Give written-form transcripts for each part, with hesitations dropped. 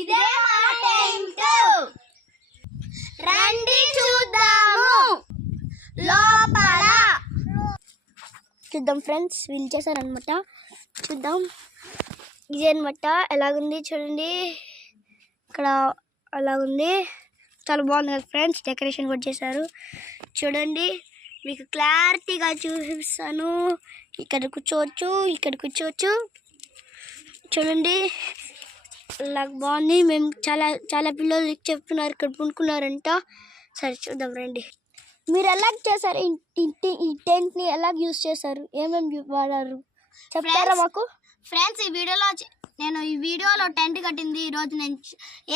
ఇదే మా టెంట్. రండి చూద్దాము లోపల. చూద్దాం ఫ్రెండ్స్, వీళ్ళు చేశారనమాట. చూద్దాం. ఇదే అనమాట, ఎలాగుంది చూడండి. ఇక్కడ అలాగుంది, చాలా బాగుంది కదా ఫ్రెండ్స్. డెకరేషన్ కూడా చేశారు చూడండి. మీకు క్లారిటీగా చూపిస్తాను. ఇక్కడ కూర్చోవచ్చు, ఇక్కడ కూర్చోవచ్చు చూడండి. అలా బాగుంది. మేము చాలా పిల్లలు చెప్తున్నారు ఇక్కడ పునుకున్నారంట. సరే చూద్దాం రండి. మీరు ఎలా చేశారు? ఈ టెంట్ని ఎలా యూజ్ చేశారు? ఏమేమి వాడారు చెప్తారా మాకు? ఫ్రెండ్స్, నేను ఈ వీడియోలో టెంట్ కట్టింది. ఈరోజు నేను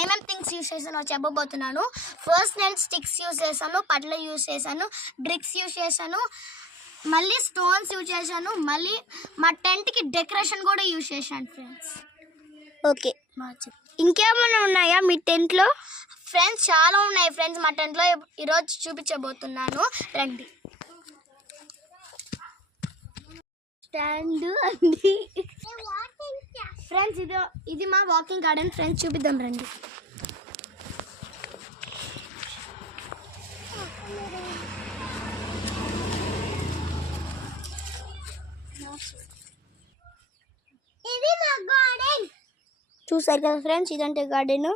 ఏమేమి థింగ్స్ యూజ్ చేశానో చెప్పబోతున్నాను. ఫస్ట్ నేను స్టిక్స్ యూజ్ చేశాను, పట్ల యూజ్ చేశాను, బ్రిక్స్ యూజ్ చేశాను, మళ్ళీ స్టోన్స్ యూజ్ చేశాను, మళ్ళీ మా టెంట్కి డెకరేషన్ కూడా యూజ్ చేశాను ఫ్రెండ్స్. ఓకే, ఇంకేమైనా ఉన్నాయా మీ టెంట్లో? ఫ్రెండ్స్, చాలా ఉన్నాయి ఫ్రెండ్స్ మా టెంట్లో. ఈరోజు చూపించబోతున్నాను, రండి. స్టాండ్ అండి ఫ్రెండ్స్. ఇది మా వాకింగ్ గార్డెన్ ఫ్రెండ్స్, చూపిద్దాం రండి. ఇది మా గార్డెన్. చూసారు కదా ఫ్రెండ్స్, ఇదంటే గార్డెన్.